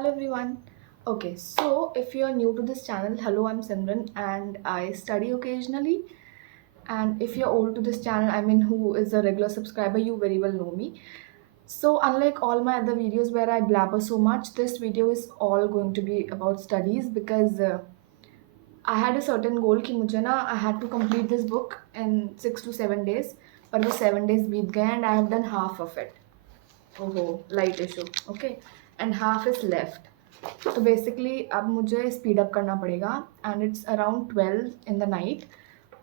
Hello everyone. Okay, so if you are new to this channel, hello, I'm Simran and I study occasionally. And if you're old to this channel, I mean, who is a regular subscriber, you very well know me. So, unlike all my other videos where I blabber so much, this video is all going to be about studies because I had a certain goal कि मुझे ना I had to complete this book in 6 to 7 days. पर वो 7 days बीत गए and I have done half of it. ओहो light issue okay and half is left तो basically अब मुझे स्पीड अप करना पड़ेगा and it's around 12 in the night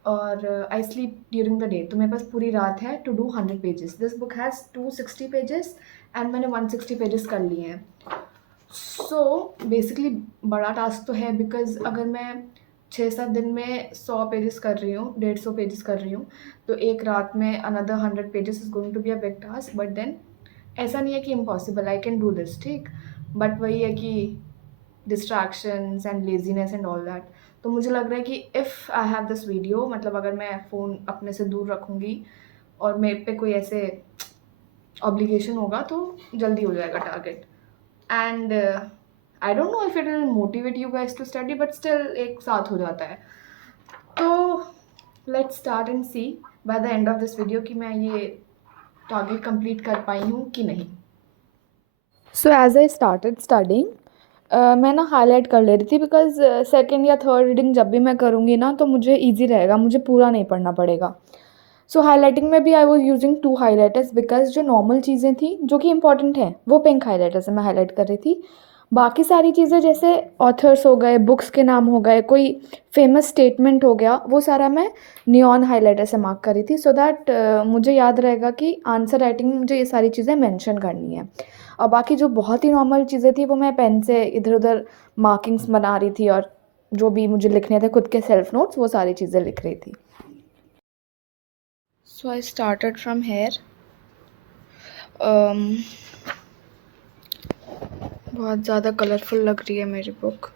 और I sleep during the day तो मेरे पास पूरी रात है to do 100 pages this book has 260 pages and मैंने 160 पेजेस कर लिए हैं सो बेसिकली बड़ा टास्क तो है बिकॉज अगर मैं 6-7 दिन में 100 पेजेस कर रही हूँ 150 पेजेस कर रही हूँ तो एक रात में another 100 pages is going to be a big task but then ऐसा नहीं है कि impossible I can do this ठीक बट वही है कि distractions and laziness and all that तो मुझे लग रहा है कि if I have this video मतलब अगर मैं फ़ोन अपने से दूर रखूँगी और मेरे पे कोई ऐसे ऑब्लिगेशन होगा तो जल्दी हो जाएगा target and I don't know if it will motivate you guys to study but still एक साथ हो जाता है तो let's start and see by the end of this video कि मैं ये टारगेट कंप्लीट कर पाई हूँ कि नहीं so as I started studying मैं ना हाईलाइट कर ले रही थी बिकॉज सेकेंड या थर्ड रीडिंग जब भी मैं करूँगी ना तो मुझे ईजी रहेगा मुझे पूरा नहीं पढ़ना पड़ेगा सो हाईलाइटिंग में भी I was using 2 highlighters because जो नॉर्मल चीज़ें थी जो कि इंपॉर्टेंट हैं वो पिंक हाईलाइटर से मैं हाईलाइट कर रही थी बाकी सारी चीज़ें जैसे ऑथर्स हो गए बुक्स के नाम हो गए कोई फेमस स्टेटमेंट हो गया वो सारा मैं नियॉन हाईलाइटर से मार्क कर रही थी सो दैट मुझे याद रहेगा कि आंसर राइटिंग में मुझे ये सारी चीज़ें मेंशन करनी है और बाकी जो बहुत ही नॉर्मल चीज़ें थी वो मैं पेन से इधर उधर मार्किंग्स बना रही थी और जो भी मुझे लिखने थे खुद के सेल्फ नोट्स वो सारी चीज़ें लिख रही थी सो आई स्टार्टेड फ्रॉम हेयर बहुत ज़्यादा कलरफुल लग रही है मेरी बुक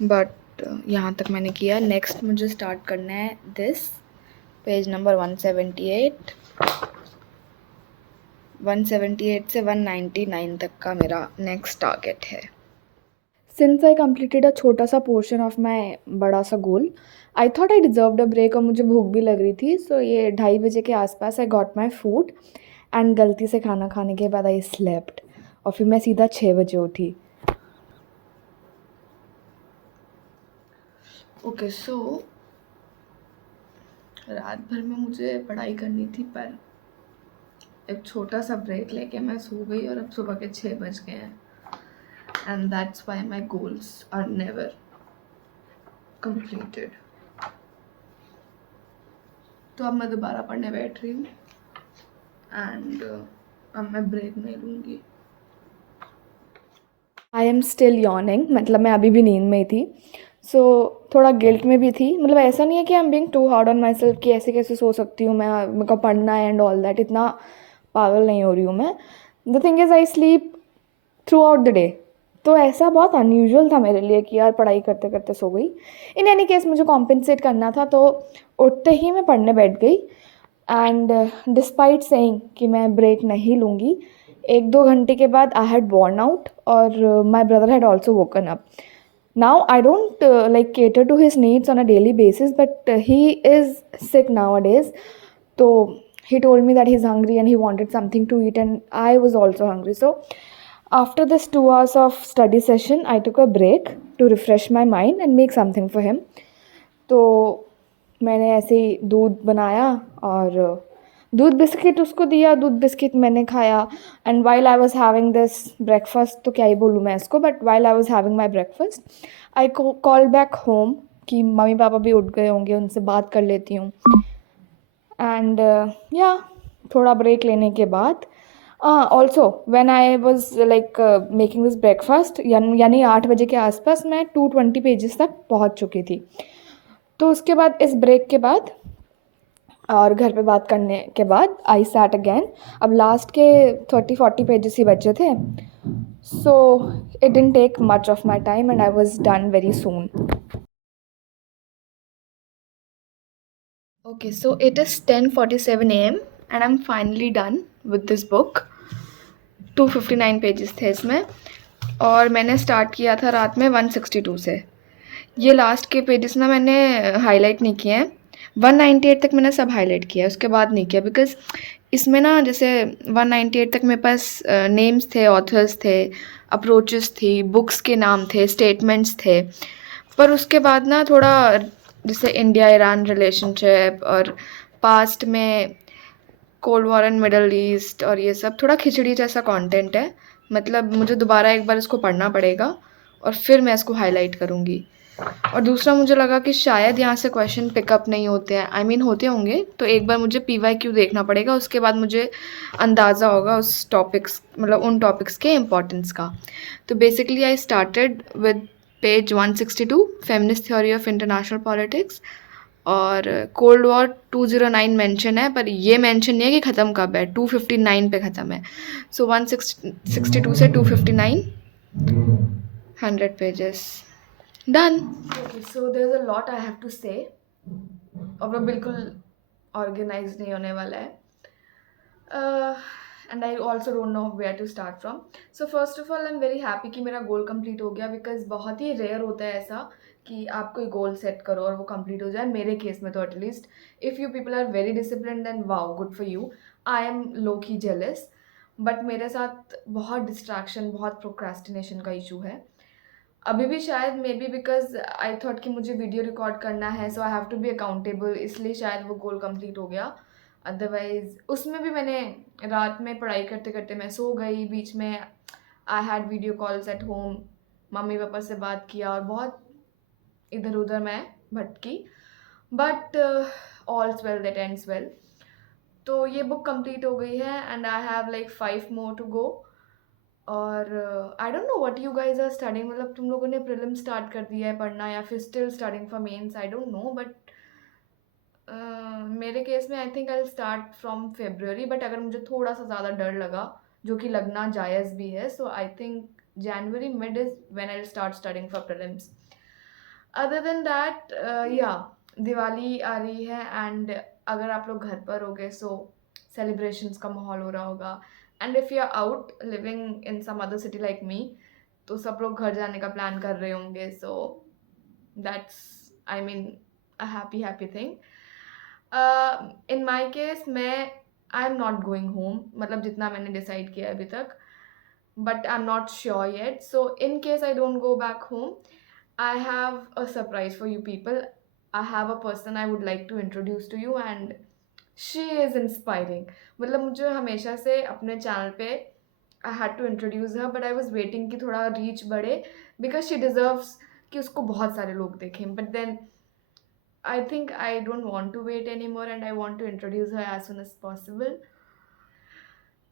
बट यहाँ तक मैंने किया नेक्स्ट मुझे स्टार्ट करना है दिस पेज नंबर 178 178 से 199 तक का मेरा नेक्स्ट टारगेट है सिंस आई कम्प्लीटेड अ छोटा सा पोर्शन ऑफ माई बड़ा सा goal I thought I deserved a break और मुझे भूख भी लग रही थी सो ये 2:30 बजे के आसपास I got my food and गलती से खाना खाने के बाद आई स्लेप्ट और फिर मैं सीधा 6 बजे उठी ओके सो रात भर में मुझे पढ़ाई करनी थी पर एक छोटा सा ब्रेक लेके मैं सो गई और अब सुबह के 6 बज गए हैं and that's why my goals are never completed तो अब मैं दोबारा पढ़ने बैठ रही हूँ एंड अब मैं ब्रेक नहीं लूँगी आई एम स्टिल यॉर्निंग मतलब मैं अभी भी नींद में ही थी थोड़ा गिल्ट में भी थी मतलब ऐसा नहीं है कि I am being too hard on myself कि ऐसे कैसे सो सकती हूँ मैं मेरे को पढ़ना है एंड ऑल दैट इतना पागल नहीं हो रही हूँ मैं the thing is I sleep through out the day तो ऐसा बहुत अनयूजुअल था मेरे लिए कि यार पढ़ाई करते करते सो गई इन एनी केस मुझे कॉम्पेंसेट करना था तो उठते ही मैं पढ़ने बैठ गई एंड डिस्पाइट सेइंग कि मैं ब्रेक नहीं लूँगी 1-2 घंटे के बाद आई हैड बॉर्न आउट और my brother had also woken up now I don't like cater to his needs on a daily basis but he is sick nowadays so he told me that he's hungry and he wanted something to eat and I was also hungry so after this 2 hours of study session I took a break to refresh my mind and make something for him तो मैंने ऐसे ही दूध बनाया और दूध biscuit उसको दिया दूध बिस्किट मैंने खाया and while I was having this breakfast तो क्या ही बोलूँ मैं इसको but while I was having my breakfast I call back home कि मम्मी पापा भी उठ गए होंगे उनसे बात कर लेती हूँ एंड या थोड़ा ब्रेक लेने के बाद also when I was like making this breakfast यानी 8 बजे के आसपास मैं 220 पेजेस तक पहुँच चुकी थी तो उसके बाद इस ब्रेक के बाद और घर पे बात करने के बाद आई सैट अगैन अब लास्ट के 30-40 पेजेस ही बचे थे so it didn't take much of my time and I was done very soon Okay, so it is 10:47 a.m. and I'm finally done with this book. 259 pages थे इसमें और मैंने start किया था रात में 162 से। ये लास्ट के पेजेस ना मैंने हाईलाइट नहीं किए हैं। 198 तक मैंने सब हाईलाइट किया है, उसके बाद नहीं किया, बिकॉज़ इसमें ना जैसे 198 तक मेरे पास नेम्स थे, ऑथर्स थे, अप्रोचेस थी, बुक्स के नाम थे, स्टेटमेंट्स थे। पर उसके बाद ना थोड़ा जैसे इंडिया ईरान रिलेशनशिप और पास्ट में cold war and middle east और ये सब थोड़ा खिचड़ी जैसा कंटेंट है। मतलब मुझे दोबारा एक बार इसको पढ़ना पड़ेगा और फिर मैं इसको हाईलाइट करूँगी। और दूसरा मुझे लगा कि शायद यहाँ से क्वेश्चन पिकअप नहीं होते हैं, आई मीन होते होंगे, तो एक बार मुझे PYQ देखना पड़ेगा, उसके बाद मुझे अंदाज़ा होगा उस टॉपिक्स मतलब उन टॉपिक्स के इम्पोर्टेंस का। तो basically I started with page 162 feminist theory of international politics. और कोल्ड वॉर 209 मेंशन है, पर ये मेंशन नहीं है कि ख़त्म कब है, 259 पे ख़त्म है। सो 162 से 259, 100 pages done. Okay, so there is a lot I have to say और वो बिल्कुल ऑर्गेनाइज नहीं होने वाला है। And I also don't know where to start from. So first of all I am very happy कि मेरा गोल कंप्लीट हो गया, बिकॉज बहुत ही रेयर होता है ऐसा कि आप कोई गोल सेट करो और वो कंप्लीट हो जाए, मेरे केस में तो at least. If you people are very discipline then wow, good for you. I am low key jealous, but मेरे साथ बहुत डिस्ट्रैक्शन, बहुत प्रोक्रेस्टिनेशन का इशू है अभी भी, शायद maybe because I thought कि मुझे वीडियो रिकॉर्ड करना है, so I have to be accountable, इसलिए शायद वो गोल कंप्लीट हो गया। अदरवाइज उसमें भी मैंने रात में पढ़ाई करते करते मैं सो गई, बीच में I had video calls at home, mummy papa से बात किया और बहुत इधर उधर मैं भटकी। But all's well that ends well. तो ये बुक कंप्लीट हो गई है and I have like 5 more to go. और I don't know what you guys are studying, मतलब तुम लोगों ने प्रीलिम स्टार्ट कर दिया है पढ़ना या फिर still studying for mains, I don't know. But मेरे केस में I think I start from February, but अगर मुझे थोड़ा सा ज़्यादा डर लगा, जो कि लगना जायज़ भी है, so I think January mid is when I start studying for prelims. Other than that या दिवाली आ रही है एंड अगर आप लोग घर पर होगे सो सेलिब्रेशंस का माहौल हो रहा होगा। And if you are out living in some other city like me, तो सब लोग घर जाने का प्लान कर रहे होंगे, so that's I mean a happy happy thing. In my case मैं I am not going home, मतलब जितना मैंने डिसाइड किया है अभी तक, but I'm not sure yet. So in case I don't go back home, I have a surprise for you people. I have a person I would like to introduce to you and she is inspiring. मतलब मुझे हमेशा से अपने channel पे I had to introduce her, but I was waiting कि थोड़ा reach बढ़े because she deserves कि उसको बहुत सारे लोग देखें. But then I think I don't want to wait anymore and I want to introduce her as soon as possible.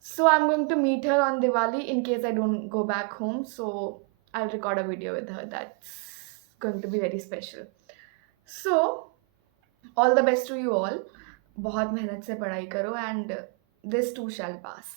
So I'm going to meet her on Diwali in case I don't go back home. So I'll record a video with her. That's going to be very special. So all the best to you all. बहुत मेहनत से पढ़ाई करो and this too shall pass.